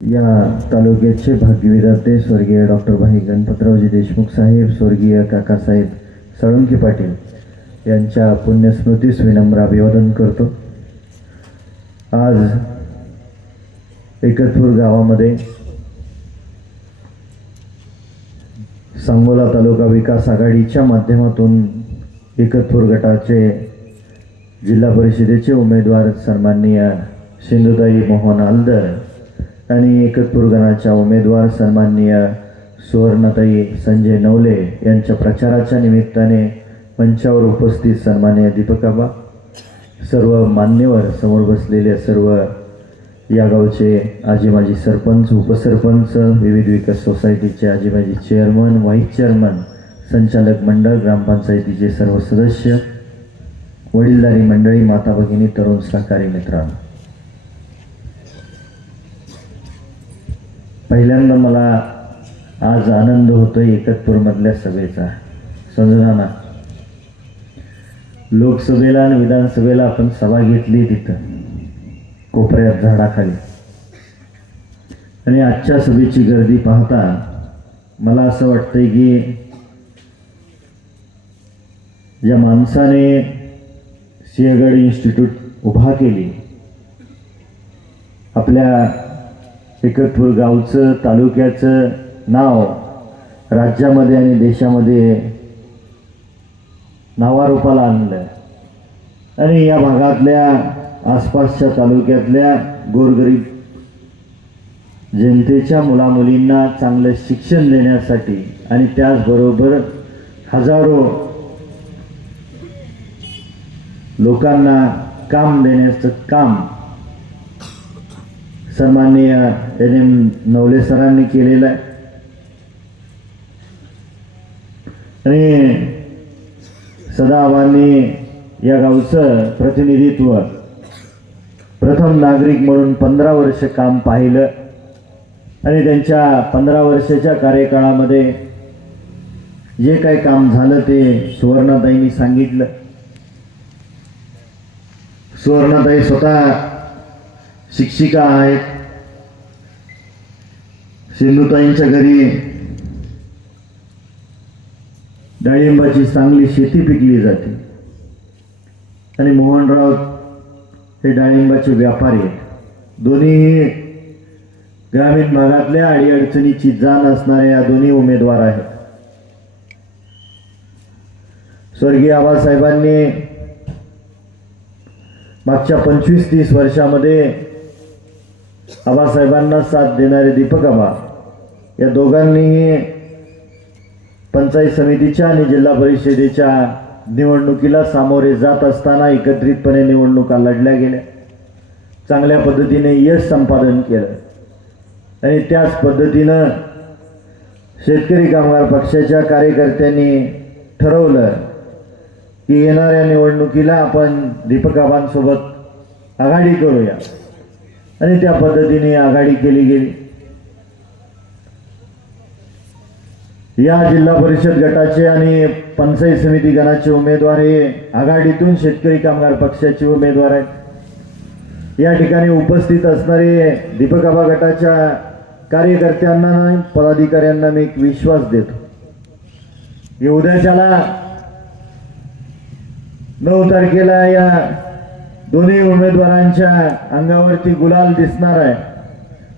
या तालुक्याचे भाग्यविधाते स्वर्गीय डॉक्टर भाई गणपतरावजी देशमुख साहेब, स्वर्गीय काकासाहेब साळुंखे पाटील यांच्या पुण्यस्मृतीस विनम्र अभिवादन करतो। आज एकतपूर गावामध्ये सांगोला तालुका विकास आघाडीच्या माध्यमातून एकतपूर गटाचे जिल्हा परिषदेचे उमेदवार सन्माननीय सिंधुताई मोहन आलदर आणि एकतपूर गणाच्या उमेदवार सन्माननीय सुवर्णताई संजय नवले यांच्या प्रचाराच्या निमित्ताने मंचावर उपस्थित सन्माननीय दीपकाबा, सर्व मान्यवर, समोर बसलेले सर्व या गावचे आजी माजी सरपंच, उपसरपंच, विविध विकास सोसायटीचे आजी माजी चेअरमन, व्हाईस चेअरमन, संचालक मंडळ, ग्रामपंचायतीचे सर्व सदस्य, वडीलधारी मंडळी, माता भगिनी, तरुण सहकारी मित्रांनो, पहिल्यांदा मला आज आनंद होतोय एकतपूरमधल्या सभेचा। समजा ना, लोकसभेला आणि विधानसभेला आपण सभा घेतली तिथं कोपऱ्यात झाडाखाली, आणि आजच्या सभेची गर्दी पाहता मला असं वाटतंय की ज्या माणसाने सिंहगड इन्स्टिट्यूट उभा केली, आपल्या एकतपूर गावचं, तालुक्याचं नाव राज्यामध्ये आणि देशामध्ये नावारूपाला आणलं, आणि या भागातल्या आसपासच्या तालुक्यातल्या गोरगरीब जनतेच्या मुलामुलींना चांगलं शिक्षण देण्यासाठी आणि त्याचबरोबर हजारो लोकांना काम देण्याचं काम सन्माननीय NM नवले सरांनी केलेलं आहे। आणि सदाभानी या गावचं प्रतिनिधित्व प्रथम नागरिक म्हणून 15 वर्ष काम पाहिलं, आणि त्यांच्या 15 वर्षाच्या कार्यकाळामध्ये जे काही काम झालं ते सुवर्णाताईंनी सांगितलं। सुवर्णाताई स्वतः शिक्षिका आहेत। सिंधुताईंच्या घरी डाळिंबाची चांगली शेती पिकली जाते, आणि मोहनराव हे डाळिंबाचे व्यापारी आहेत। दोन्ही ग्रामीण भागातल्या अडीअडचणीची जाण असणारे या दोन्ही उमेदवार आहेत। स्वर्गीय आबासाहेबांनी मागच्या 25-30 वर्षामध्ये आबासाहेबांना साथ देणारे दीपकाबा या दोघांनीही पंचायत समितीच्या आणि जिल्हा परिषदेच्या निवडणुकीला सामोरे जात असताना एकत्रितपणे निवडणुका लढल्या गेल्या, चांगल्या पद्धतीने यश संपादन केलं, आणि त्याच पद्धतीनं शेतकरी कामगार पक्षाच्या कार्यकर्त्यांनी ठरवलं की येणाऱ्या निवडणुकीला आपण दीपकाबांसोबत आघाडी करूया, आणि त्या पद्धतीने आघाडी केली गेली। या जिल्हा परिषद गटाचे आणि पंचायत समिती गणाचे उमेदवार हे आघाडीतून शेतकरी कामगार पक्षाचे उमेदवार आहेत। या ठिकाणी उपस्थित असणारे दीपकाबा गटाच्या कार्यकर्त्यांना आणि पदाधिकाऱ्यांना मी एक विश्वास देतो की उद्याच्याला 9 तारखेला या दोन्ही उमेदवारांच्या अंगावरती गुलाल दिसणार आहे,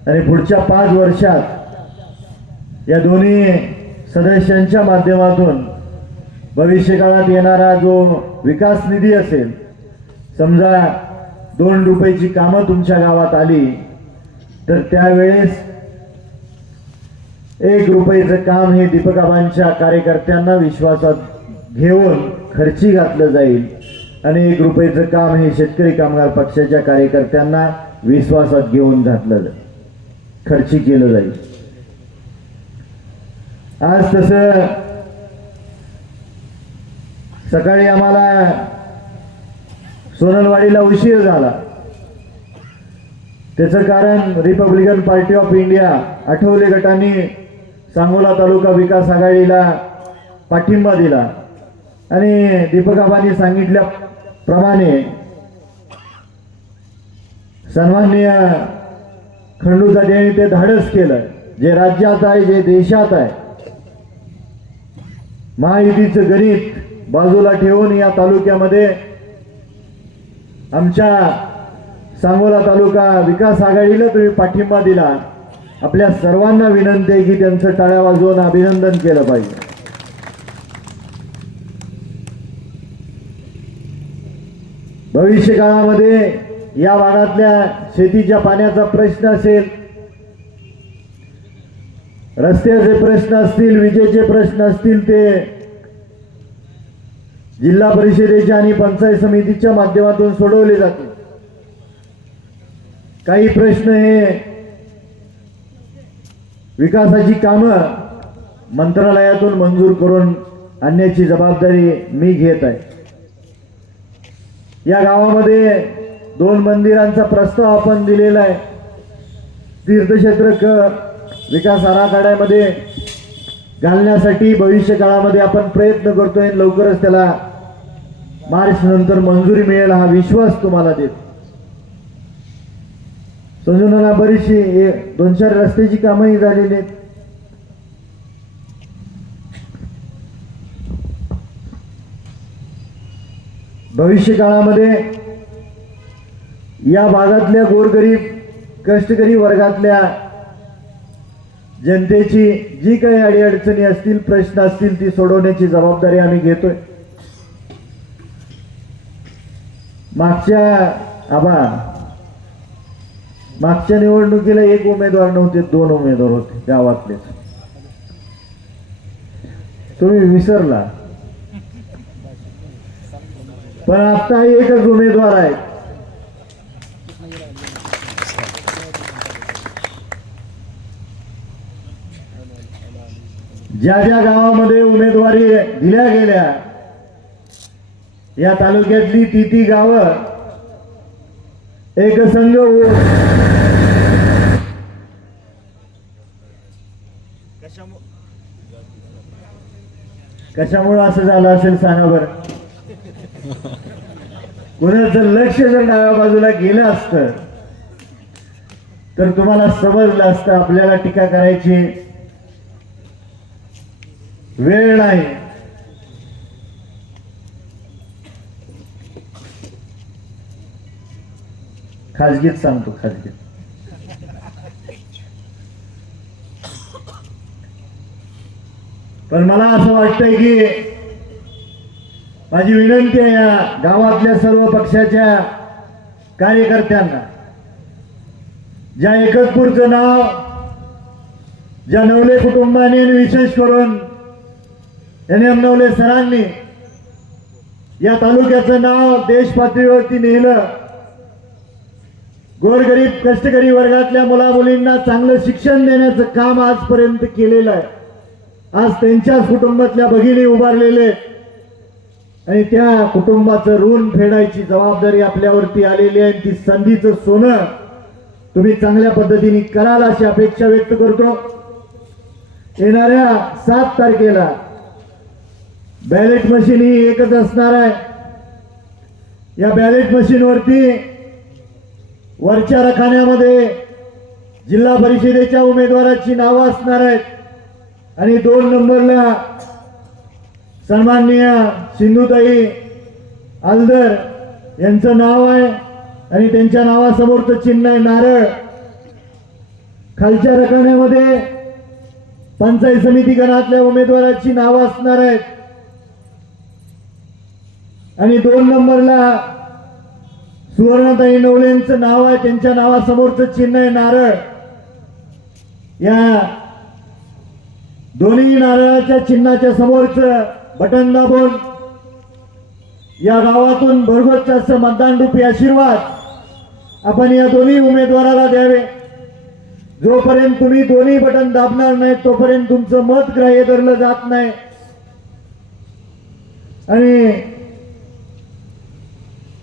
आणि पुढच्या 5 वर्षात या दोन्ही सदस्यांच्या माध्यमातून भविष्यकाळात येणारा जो विकास निधी असेल, समजा 2 रुपयाची कामं तुमच्या गावात आली तर त्यावेळेस 1 रुपयाचं काम हे दीपकाबांच्या कार्यकर्त्यांना विश्वासात घेऊन खर्ची घातलं जाईल, आणि 1 रुपयाचं काम हे शेतकरी कामगार पक्षाच्या कार्यकर्त्यांना विश्वासात घेऊन खर्ची केलं जाईल। आज तसं सकाळी आम्हाला सोनलवाडीला उशीर झाला, त्याचं कारण Republican party of India Athawale गटाने सांगोला तालुका विकास आघाडीला पाठिंबा दिला, आणि दीपकाबांनी सांगितल्याप्रमाणे सन्माननीय खंडूसाठी ते धाडस केलं, जे राज्यात आहे, जे देशात आहे. महायुतीचं गणित बाजूला ठेवून या तालुक्यामध्ये आमच्या सांगोला तालुका विकास आघाडीला तुम्ही पाठिंबा दिला. आपल्या सर्वांना विनंती आहे की त्यांचं टाळ्या वाजवून अभिनंदन केलं पाहिजे. भविष्य काळामध्ये या भागातल्या शेतीच्या पाण्याचा प्रश्न असेल, रस्त्याचे प्रश्न असतील, विजेचे प्रश्न असतील, ते जिल्हा परिषदेच्या आणि पंचायत समितीच्या माध्यमातून सोडवले जातील. काही प्रश्न हे विकासाची कामं मंत्रालयातून मंजूर करून आणण्याची जबाबदारी मी घेत आहे. या गावामध्ये 2 मंदिरांचा प्रस्ताव आपण दिलेला आहे. तीर्थक्षेत्र विकास आराखड्यामध्ये घालण्यासाठी भविष्य काळामध्ये आपण प्रयत्न करतोय. लवकरच त्याला मार्च नंतर मंजुरी मिळेल हा विश्वास तुम्हाला देतो. संजोनाला बरीचशी 2-4 रस्त्याची कामंही झालेली आहेत. भविष्य काळामध्ये या भागातल्या गोरगरीब कष्टकरी वर्गातल्या जनतेची जी काही अडीअडचणी असतील, प्रश्न असतील, ती सोडवण्याची जबाबदारी आम्ही घेतोय. मागच्या निवडणुकीला 1 उमेदवार नव्हते, 2 उमेदवार होते गावातले. तुम्ही विसरला, पण आता 1च उमेदवार आहे. ज्या ज्या गावामध्ये उमेदवारी दिल्या गेल्या, या तालुक्यातली ती गावं एकसंघ कशामुळे असं झालं असेल सांगा बरं. कुणाचं लक्ष जर डाव्या बाजूला गेलं असतं तर तुम्हाला समजलं असतं आपल्याला टीका करायची वेळ नाही. खाजगीत सांगतो, खाजगीत. पण मला असं वाटतंय की माझी विनंती आहे या गावातल्या सर्व पक्षाच्या कार्यकर्त्यांना, ज्या एकतपूरचं नाव ज्या नवले कुटुंबाने, विशेष करून NM नवले सरांनी या तालुक्याचं नाव देश पातळीवरती नेलं. गोरगरीब कष्टकरी वर्गातल्या मुला मुलींना चांगलं शिक्षण देण्याचं काम आजपर्यंत केलेलं आहे. आज त्यांच्याच कुटुंबातल्या भगिनी उभारलेले आणि त्या कुटुंबाचं ऋण फेडायची जबाबदारी आपल्यावरती आलेली आहे. ती संधीचं सोनं तुम्ही चांगल्या पद्धतीने कराल अशी अपेक्षा व्यक्त करतो. येणाऱ्या 7 तारखेला बॅलेट मशीन ही एकच असणार आहे. या बॅलेट मशीनवरती वरच्या रखान्यामध्ये जिल्हा परिषदेच्या उमेदवाराची नावं असणार आहेत आणि 2 नंबरला सन्माननीय सिंधुताई आलदर यांचं नाव आहे आणि त्यांच्या नावासमोरचं चिन्ह आहे नारळ. खालच्या रखान्यामध्ये पंचायत समिती गणातल्या उमेदवाराची नावं असणार आहेत आणि 2 नंबरला सुवर्णताई नवलेंचं नाव आहे, त्यांच्या नावासमोरचं चिन्ह आहे नारळ. या दोन्ही नारळाच्या चिन्हाच्या समोरचं बटन दाबून या गावातून भरघोस असं मतदान रूपी आशीर्वाद आपण या दोन्ही उमेदवाराला द्यावे. जोपर्यंत तुम्ही दोन्ही बटन दाबणार नाही तोपर्यंत तुमचं मत ग्राह्य धरलं जात नाही. आणि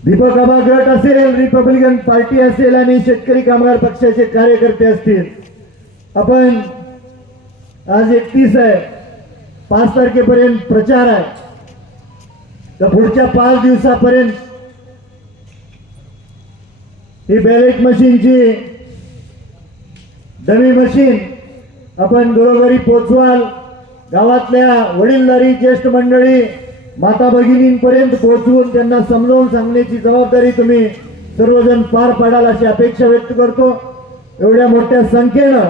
दीपक आबा गट असेल, रिपब्लिकन पार्टी असेल आणि शेतकरी कामगार पक्षाचे कार्यकर्ते असतील, आपण आज 31 आहे, 5 तारखेपर्यंत प्रचार आहे. तर पुढच्या 5 दिवसापर्यंत ही बॅलेट मशीनची डमी मशीन आपण घरोघरी पोचवाल, गावातल्या वडीलधारी ज्येष्ठ मंडळी माता भगिनींपर्यंत पोहोचवून त्यांना समजावून सांगण्याची जबाबदारी तुम्ही सर्वजण पार पाडाल अशी अपेक्षा व्यक्त करतो। एवढ्या मोठ्या संख्येनं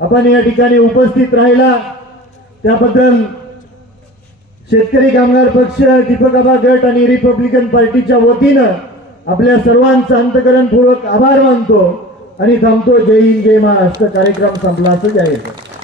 आपण या ठिकाणी उपस्थित राहिला त्याबद्दल शेतकरी कामगार पक्ष, दीपक आबा गट आणि रिपब्लिकन पार्टीच्या वतीनं आपल्या सर्वांचा अंतःकरणपूर्वक आभार मानतो आणि थांबतो। जय हिंद, जय महाराष्ट्र। कार्यक्रम संपला असं जाहीर करतो।